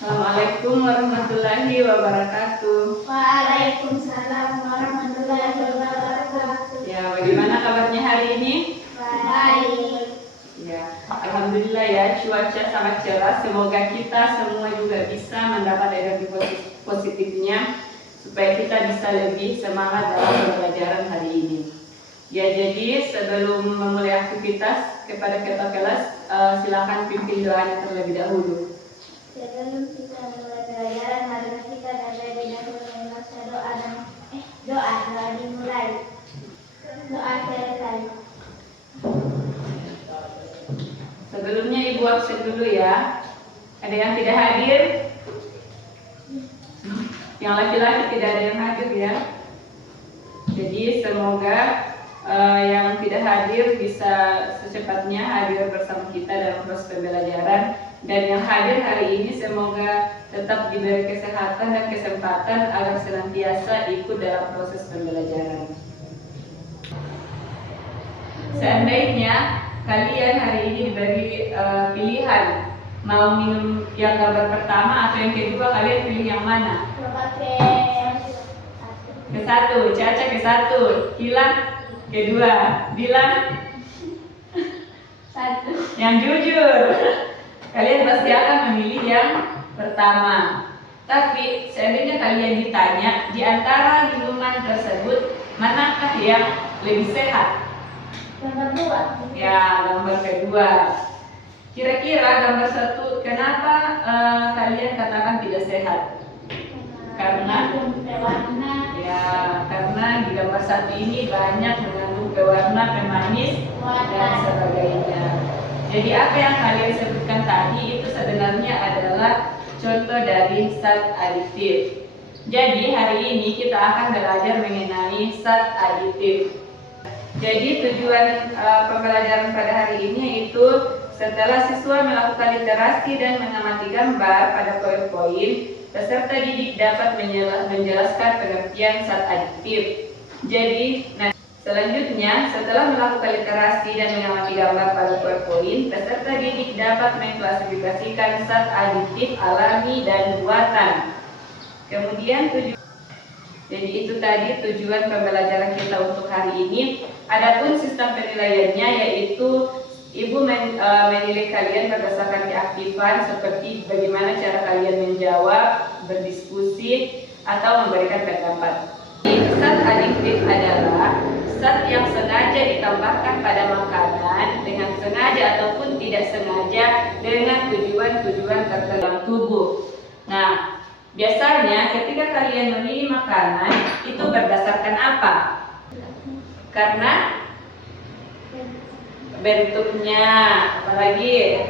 Assalamualaikum warahmatullahi wabarakatuh. Waalaikumsalam warahmatullahi wabarakatuh. Ya, bagaimana kabarnya hari ini? Baik. Ya, alhamdulillah ya, cuaca sangat cerah. Semoga kita semua juga bisa mendapat energi positifnya supaya kita bisa lebih semangat dalam pembelajaran hari ini. Ya, jadi sebelum memulai aktivitas kepada ketua kelas, silakan pimpin doanya terlebih dahulu. Sebelum kita mulai pelajaran, marilah kita terlebih dahulu membaca doa dimulai. Doa selesai. Sebelumnya Ibu absen dulu ya. Ada yang tidak hadir? Yang laki-laki tidak ada yang hadir ya. Jadi semoga yang tidak hadir bisa secepatnya hadir bersama kita dalam proses pembelajaran. Dan yang hadir hari ini semoga tetap diberi kesehatan dan kesempatan agar senantiasa ikut dalam proses pembelajaran. Seandainya kalian hari ini diberi pilihan mau minum yang gambar pertama atau yang kedua, kalian pilih yang mana? Ke satu, Caca ke satu, Hilang kedua, Dilan Satu. yang jujur. Kalian pasti akan memilih yang pertama. Tapi seandainya kalian ditanya di antara minuman tersebut manakah yang lebih sehat? Nomor 2. Ya, gambar kedua. Kira-kira gambar satu, kenapa kalian katakan tidak sehat? Karena karena di gambar satu ini banyak mengandung pewarna, pemanis dan sebagainya. Jadi apa yang kalian sebutkan tadi itu sebenarnya adalah contoh dari zat aditif. Jadi hari ini kita akan belajar mengenai zat aditif. Jadi tujuan pembelajaran pada hari ini yaitu setelah siswa melakukan literasi dan mengamati gambar pada poin-poin, peserta didik dapat menjelaskan pengertian zat aditif. Jadi, selanjutnya setelah melakukan literasi dan mengamati gambar pada poin-poin, peserta didik dapat mengklasifikasikan zat aditif alami dan buatan. Kemudian jadi itu tadi tujuan pembelajaran kita untuk hari ini. Adapun sistem penilaiannya yaitu Ibu menilai kalian berdasarkan keaktifan seperti bagaimana cara kalian menjawab, berdiskusi, atau memberikan pendapat. Zat aditif adalah zat yang sengaja ditambahkan pada makanan dengan sengaja ataupun tidak sengaja dengan tujuan-tujuan tertentu dalam tubuh. Nah, biasanya ketika kalian memilih makanan itu berdasarkan apa? Karena bentuknya, apalagi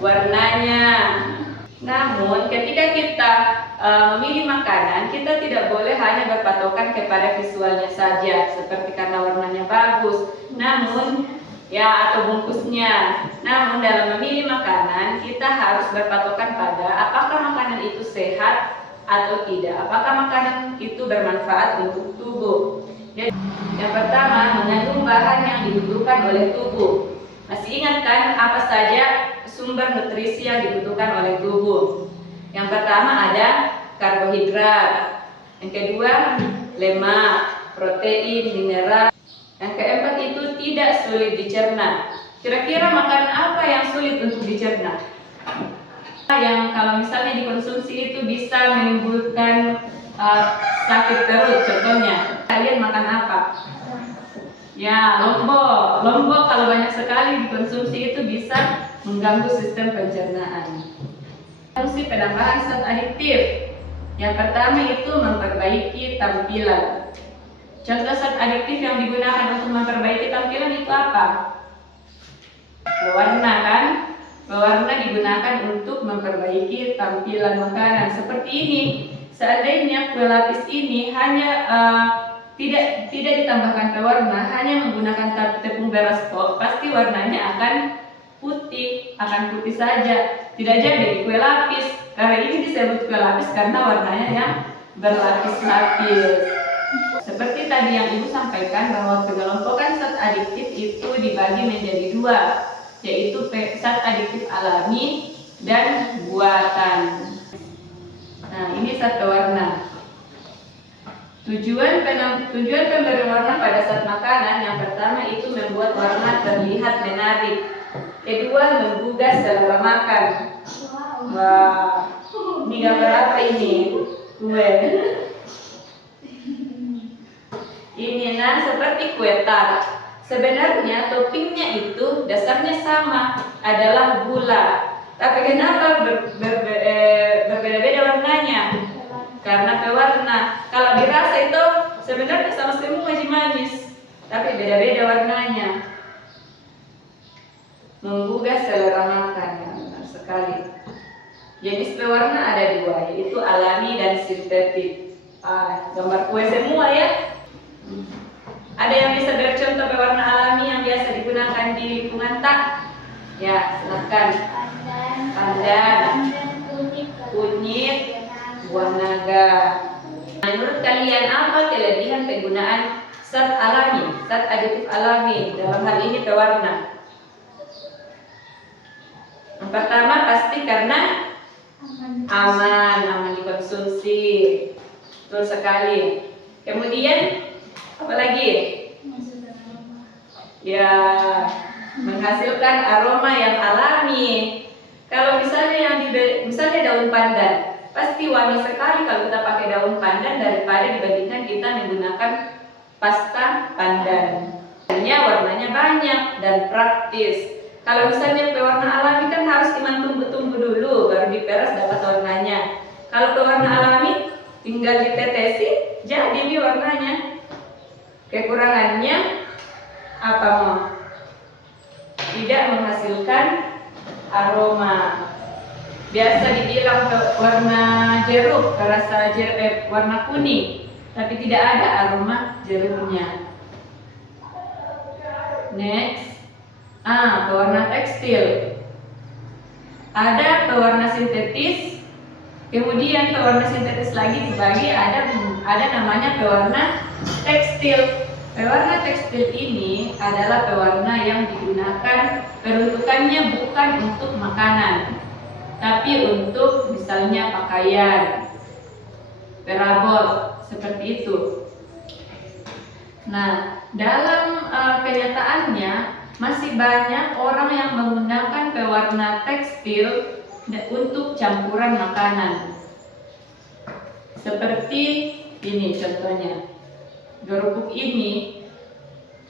warnanya. Namun ketika kita memilih makanan, kita tidak boleh hanya berpatokan kepada visualnya saja, seperti karena warnanya bagus, namun atau bungkusnya. Namun dalam memilih makanan, kita harus berpatokan pada apakah makanan itu sehat atau tidak, apakah makanan itu bermanfaat untuk tubuh. Yang pertama, mengandung bahan yang dibutuhkan oleh tubuh. Masih ingat kan apa saja sumber nutrisi yang dibutuhkan oleh tubuh? Yang pertama ada karbohidrat. Yang kedua, lemak, protein, mineral. Yang keempat itu tidak sulit dicerna. Kira-kira makanan apa yang sulit untuk dicerna? Yang kalau misalnya dikonsumsi itu bisa menimbulkan sakit perut, contohnya. Kalian makan apa? Ya, lombok. Lombok kalau banyak sekali dikonsumsi itu bisa mengganggu sistem pencernaan. Fungsi penambahan zat aditif. Yang pertama itu memperbaiki tampilan. Contoh zat aditif yang digunakan untuk memperbaiki tampilan itu apa? Pewarna kan? Pewarna digunakan untuk memperbaiki tampilan makanan. Seperti ini. Seandainya kue lapis ini hanya tidak ditambahkan pewarna, hanya menggunakan tepung beras tok, pasti warnanya akan putih saja. Tidak jadi kue lapis. Karena ini disebut kue lapis karena warnanya yang berlapis-lapis. Seperti tadi yang Ibu sampaikan bahwa pengelompokan zat aditif itu dibagi menjadi dua, yaitu zat aditif alami dan buatan. Tujuan pemberian warna pada saat makanan yang pertama itu membuat warna terlihat menarik. Kedua, menggugah selera makan. Wah, ini gambar apa ini? Kue. Ini seperti kue tart. Sebenarnya toppingnya itu dasarnya sama, adalah gula. Tapi kenapa berbeda-beda warnanya? Karena pewarna. Kalau dirasa itu sebenarnya sama semua manis, tapi beda-beda warnanya. Menggugah selera makan, ya, benar sekali. Jenis pewarna ada dua, yaitu alami dan sintetik. Gambar kue semua ya. Ada yang bisa bercontoh pewarna alami yang biasa digunakan di lingkungan tak? Ya, silakan. Pandan, kunyit, buah naga. Menurut kalian apa kelebihan penggunaan zat alami, zat aditif alami dalam hal ini pewarna? Yang pertama pasti karena aman dikonsumsi. Betul sekali. Kemudian apa lagi? Ya, menghasilkan aroma yang alami. Kalau misalnya misalnya daun pandan, pasti wangi sekali kalau kita pakai daun pandan daripada dibandingkan kita menggunakan pasta pandan. Warnanya banyak dan praktis. Kalau misalnya pewarna alami kan harus dimantum tunggu dulu baru diperas dapat warnanya. Kalau pewarna alami tinggal ditetesi jadi nih warnanya. Kekurangannya apa mau? Tidak menghasilkan aroma. Biasa dibilang warna jeruk, rasa warna kuning, tapi tidak ada aroma jeruknya. Next, pewarna tekstil. Ada pewarna sintetis, kemudian pewarna sintetis lagi dibagi ada namanya pewarna tekstil. Pewarna tekstil ini adalah pewarna yang digunakan peruntukannya bukan untuk makanan, tapi untuk misalnya pakaian, perabot, seperti itu. Nah, dalam kenyataannya masih banyak orang yang menggunakan pewarna tekstil untuk campuran makanan. Seperti ini contohnya. Gerupuk ini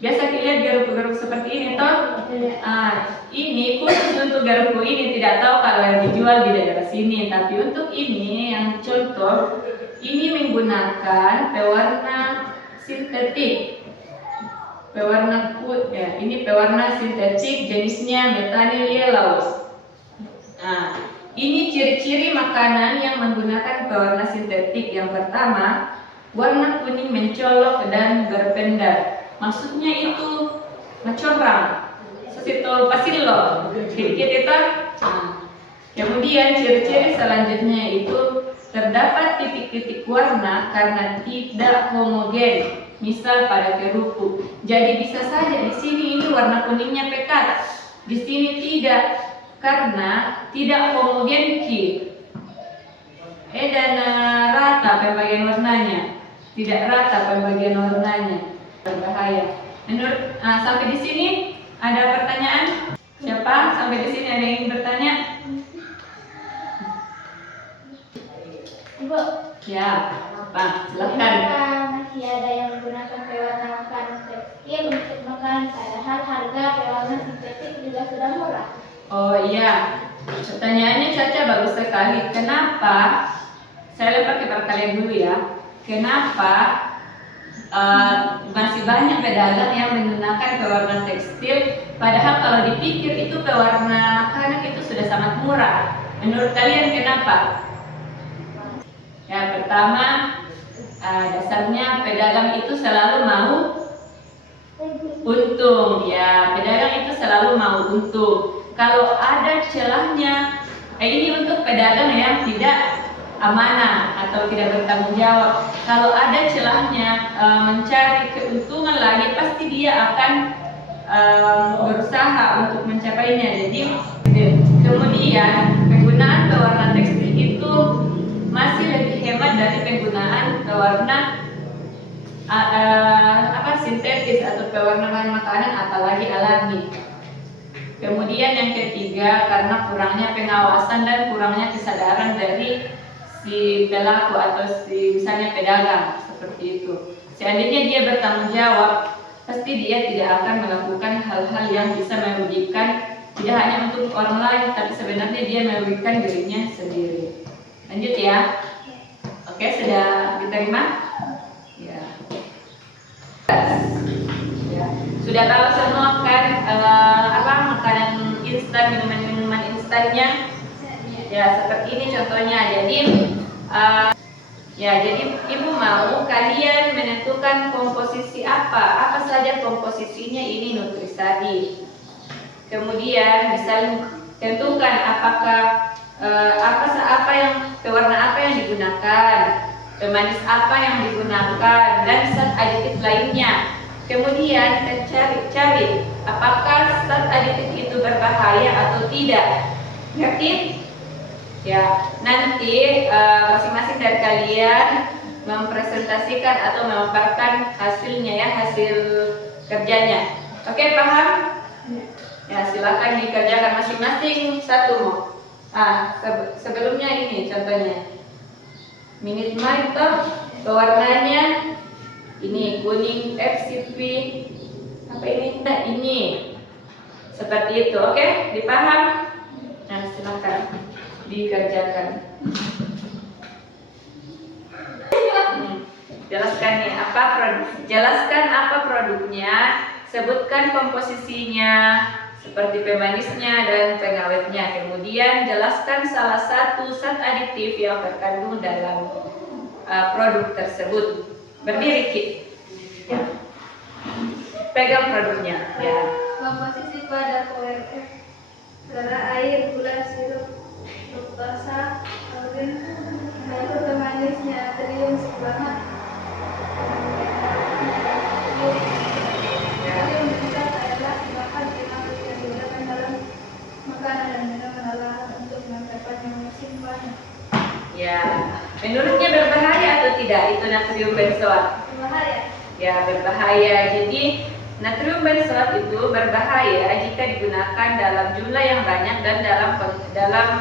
biasa dilihat gerupuk seperti ini toh. Ini khusus untuk gerupuk ini, tidak tahu kalau yang dijual di daerah sini, tapi untuk ini yang contoh ini menggunakan pewarna sintetik. Ini pewarna sintetik jenisnya methyl yellow. Ini ciri-ciri makanan yang menggunakan pewarna sintetik. Yang pertama, warna kuning mencolok dan berpendar. Maksudnya itu mencorang. Sesito pasilo. Sedikit itu. Kemudian ciri-ciri selanjutnya itu terdapat titik-titik warna karena tidak homogen. Misal pada kerupuk. Jadi bisa saja di sini ini warna kuningnya pekat, di sini tidak, karena tidak homogen dan rata pembagian warnanya, tidak rata pembagian warnanya, berbahaya. Menurut sampai di sini ada pertanyaan? Siapa sampai di sini ada yang ingin bertanya? Ibu. Ya, Pak, silakan. Masih ada yang menggunakan pewarna makanan tekstil untuk makanan, padahal harga pewarna sintetik juga sudah murah. Oh iya, pertanyaannya Caca bagus sekali. Kenapa? Saya lempar ke kalian dulu ya. Kenapa masih banyak pedagang yang menggunakan pewarna tekstil, padahal kalau dipikir itu pewarna makanan itu sudah sangat murah. Menurut kalian kenapa? Ya, pertama, dasarnya pedagang itu selalu mau untung. Ya, pedagang itu selalu mau untung. Kalau ada celahnya, ini untuk pedagang yang tidak amanah atau tidak bertanggung jawab. Kalau ada celahnya mencari keuntungan lagi, pasti dia akan berusaha untuk mencapainya. Jadi kemudian penggunaan pewarna tekstil itu masih lebih hemat dari penggunaan pewarna sintetis atau pewarnaan makanan apalagi alami. Kemudian yang ketiga, karena kurangnya pengawasan dan kurangnya kesadaran dari si pelaku atau si misalnya pedagang seperti itu. Seandainya dia bertanggung jawab, pasti dia tidak akan melakukan hal-hal yang bisa merugikan tidak hanya untuk orang lain, tapi sebenarnya dia merugikan dirinya sendiri. Lanjut ya. Oke, sudah diterima? Ya. Ya. Sudah tahu semua kan makanan instan, minuman instannya? Ya, seperti ini contohnya. Jadi ibu mau kalian menentukan komposisi apa saja komposisinya ini nutrisari. Kemudian misalnya tentukan apakah pewarna apa yang digunakan, pemanis apa yang digunakan, dan zat aditif lainnya. Kemudian kita cari apakah zat aditif itu berbahaya atau tidak. Ngerti? Ya, nanti masing-masing dari kalian mempresentasikan atau memaparkan hasilnya ya, hasil kerjanya. Oke, paham? Ya, silakan dikerjakan masing-masing satu. Sebelumnya ini contohnya. Minimal itu pewarnanya ini kuning FCP apa ini? Nah, ini seperti itu. Oke, dipaham? Nah, silakan dikerjakan. Jelaskan apa produknya, sebutkan komposisinya seperti pemanisnya dan pengawetnya. Kemudian jelaskan salah satu zat aditif yang terkandung dalam produk tersebut. Berdiri, Ki. Ya. Pegang produknya. Ya. Komposisi pada ORF: darah, air, gula, sirup, fruktosa, algen, lalu pemanisnya natrium siklomat. Natrium zat adalah bahan kimia yang digunakan dalam makanan dan minuman olahan untuk memperpanjang musim panas. Ya, menurutnya berbahaya atau tidak itu natrium benzoat? Berbahaya. Ya, berbahaya. Jadi natrium benzoat itu berbahaya jika digunakan dalam jumlah yang banyak dan dalam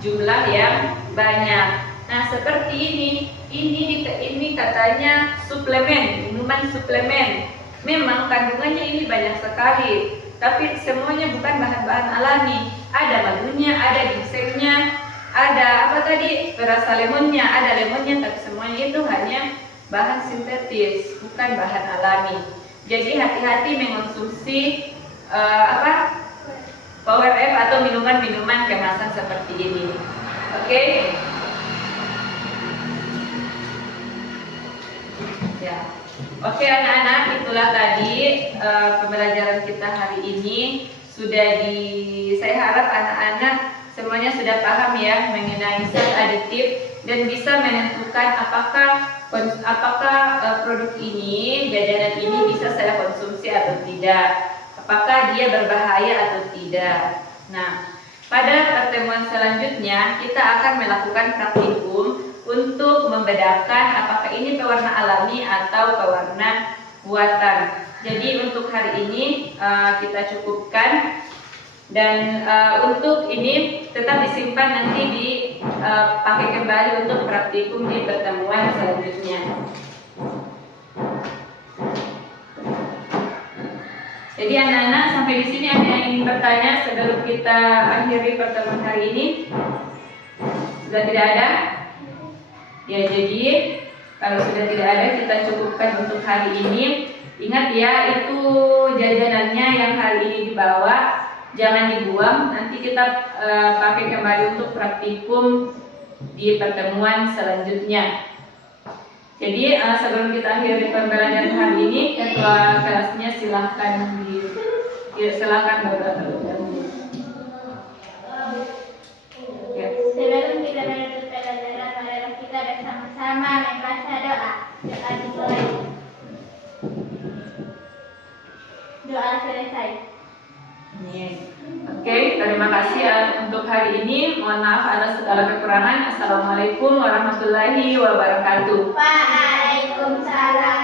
jumlah yang banyak. Nah, seperti ini katanya suplemen, minuman suplemen. Memang kandungannya ini banyak sekali, tapi semuanya bukan bahan-bahan alami. Ada madunya, ada ginsengnya, ada perasa lemonnya, ada lemonnya, tapi semuanya itu hanya bahan sintetis, bukan bahan alami. Jadi hati-hati mengonsumsi Power F atau minuman-minuman kemasan seperti ini. Oke? Ya. Oke anak-anak, itulah tadi pembelajaran kita hari ini. Saya harap anak-anak semuanya sudah paham ya mengenai zat aditif dan bisa menentukan apakah produk ini, jajanan ini bisa saya konsumsi atau tidak, apakah dia berbahaya atau tidak. Nah, pada pertemuan selanjutnya kita akan melakukan praktikum untuk membedakan apakah ini pewarna alami atau pewarna buatan. Jadi untuk hari ini kita cukupkan, dan untuk ini tetap disimpan, nanti dipakai kembali untuk praktikum di pertemuan selanjutnya. Jadi anak-anak, sampai di sini ada yang ingin bertanya sebelum kita akhiri pertemuan hari ini? Sudah tidak ada? Ya, jadi kalau sudah tidak ada, kita cukupkan untuk hari ini. Ingat ya, itu jajanannya yang hari ini dibawa, jangan dibuang. Nanti kita pakai kembali untuk praktikum di pertemuan selanjutnya. Jadi sebelum kita akhiri pembelajaran hari ini, ketua kelasnya silakan beberapa dahulu. Ya. Sebelum kita menutup pelajaran, marilah kita bersama-sama membaca doa. Doa dimulai. Doa selesai. Oke, terima kasih untuk hari ini. Mohon maaf atas segala kekurangan. Assalamualaikum warahmatullahi wabarakatuh. Waalaikumsalam.